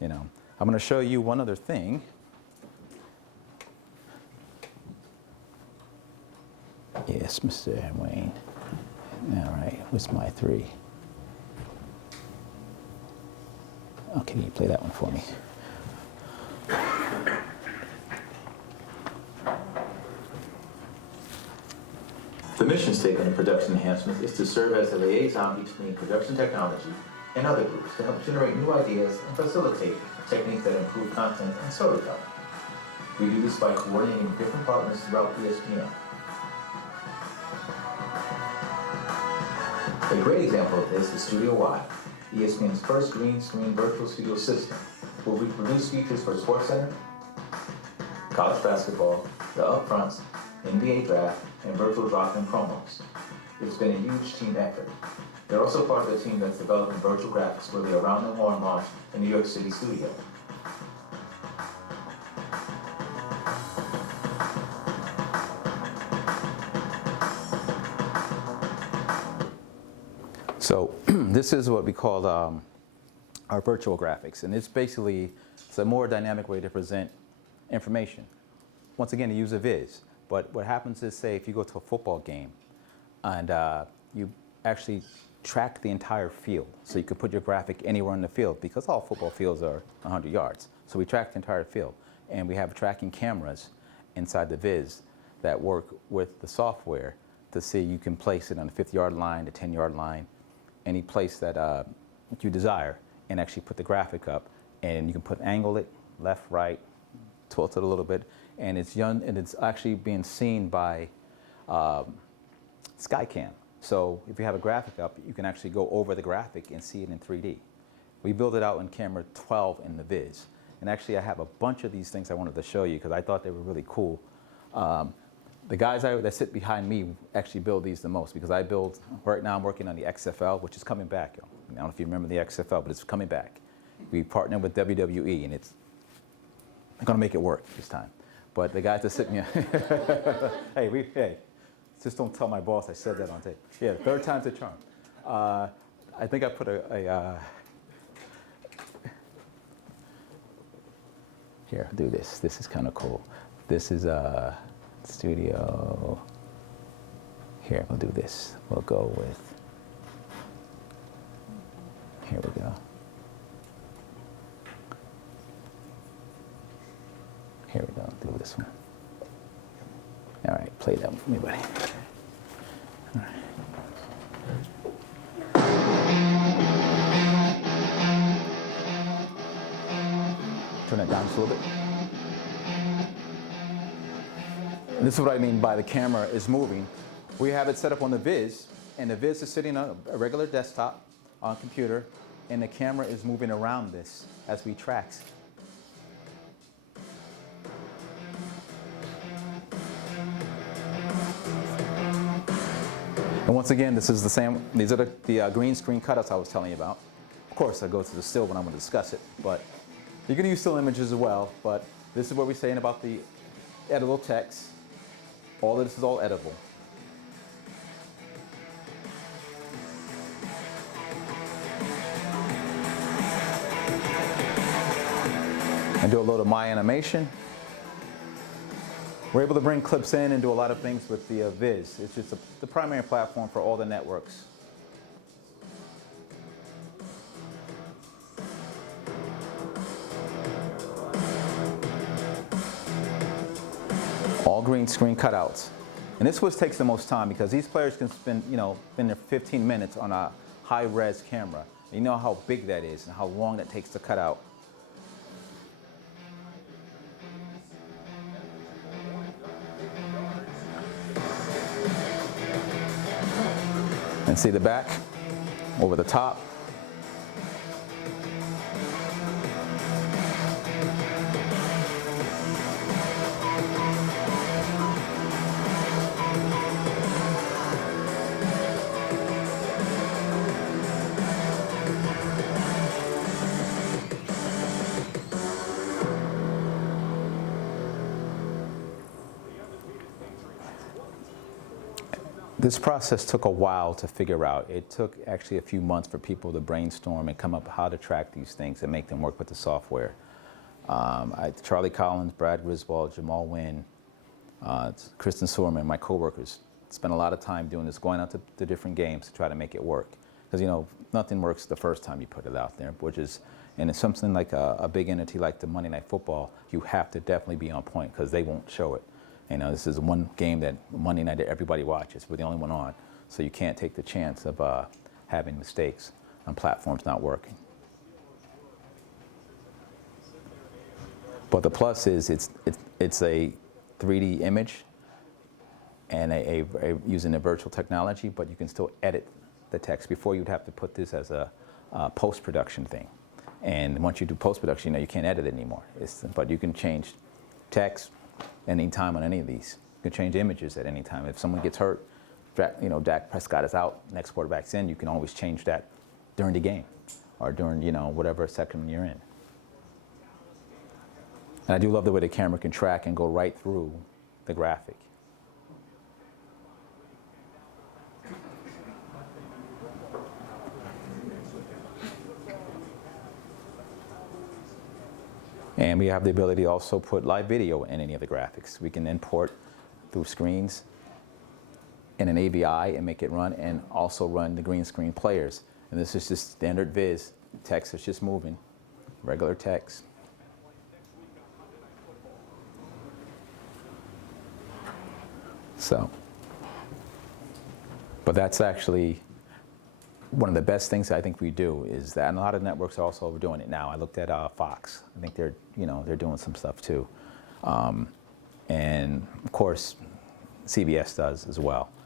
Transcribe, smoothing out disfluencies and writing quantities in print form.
You know, I'm going to show you one other thing. Yes, Mr. Wayne. All right, what's my 3? Oh, can you play that one for me? The mission statement of production enhancement is to serve as a liaison between production technology and other groups to help generate new ideas and facilitate techniques that improve content and storytelling. We do this by coordinating with different partners throughout ESPN. A great example of this is Studio Y, ESPN's first green screen virtual studio system, where we produce features for SportsCenter, college basketball, the upfronts, NBA draft, and virtual drop-in promos. It's been a huge team effort. They're also part of the team that's developing virtual graphics for the Around the Horn launch in New York City studio. So this is what we call our virtual graphics, and it's a more dynamic way to present information. Once again, to use a viz. But what happens is, say, if you go to a football game and you actually track the entire field, so you can put your graphic anywhere in the field, because all football fields are 100 yards. So we track the entire field, and we have tracking cameras inside the viz that work with the software to see you can place it on the 50-yard line, the 10-yard line, any place that you desire, and actually put the graphic up, and you can angle it left, right, tilt it a little bit, and it's actually being seen by Skycam. So if you have a graphic up, you can actually go over the graphic and see it in 3D. We built it out in camera 12 in the viz, and actually I have a bunch of these things I wanted to show you because I thought they were really cool. The guys that sit behind me actually build these the most, because right now I'm working on the XFL, which is coming back. I don't know if you remember the XFL, but it's coming back. We partnered with WWE, and it's going to make it work this time. But the guys that sit me, hey, just don't tell my boss I said that on tape. Yeah, 3rd time's the charm. I think I put here, do this. This is kind of cool. This is a studio. Here, we'll do this. We'll go with, here we go. Here we go, do this one. All right, play that one for me, buddy. All right. Turn that down just a little bit. And this is what I mean by the camera is moving. We have it set up on the viz, and the viz is sitting on a regular desktop on a computer, and the camera is moving around this as we track. And once again, this is the same. These are the green screen cutouts I was telling you about. Of course, I go to the still when I'm going to discuss it, but you can use still images as well. But this is what we're saying about the editable text. All of this is all editable. And do a load of my animation. We're able to bring clips in and do a lot of things with the Viz. It's just the primary platform for all the networks. All green screen cutouts. And this takes the most time because these players can spend, there 15 minutes on a high-res camera. You know how big that is and how long that takes to cut out. And see the back over the top. This process took a while to figure out. It took actually a few months for people to brainstorm and come up with how to track these things and make them work with the software. Charlie Collins, Brad Griswold, Jamal Wynn, Kristen Sorman, my coworkers, spent a lot of time doing this, going out to the different games to try to make it work. Because, you know, nothing works the first time you put it out there, and it's something like a big entity like the Monday Night Football, you have to definitely be on point because they won't show it. You know, this is one game that Monday night that everybody watches. We're the only one on. So you can't take the chance of having mistakes on platforms not working. But the plus is it's a 3D image and using a virtual technology, but you can still edit the text. Before you'd have to put this as a post-production thing. And once you do post-production, you know, you can't edit it anymore. But you can change text anytime on any of these. You can change images at any time. If someone gets hurt, you know, Dak Prescott is out, next quarterback's in, you can always change that during the game or during, you know, whatever section you're in. And I do love the way the camera can track and go right through the graphic. And we have the ability to also put live video in any of the graphics. We can import through screens in an AVI and make it run, and also run the green screen players. And this is just standard viz. Text is just moving, regular text. So, but that's actually one of the best things I think we do is that, and a lot of networks are also doing it now. I looked at Fox. I think they're doing some stuff too, and of course, CBS does as well.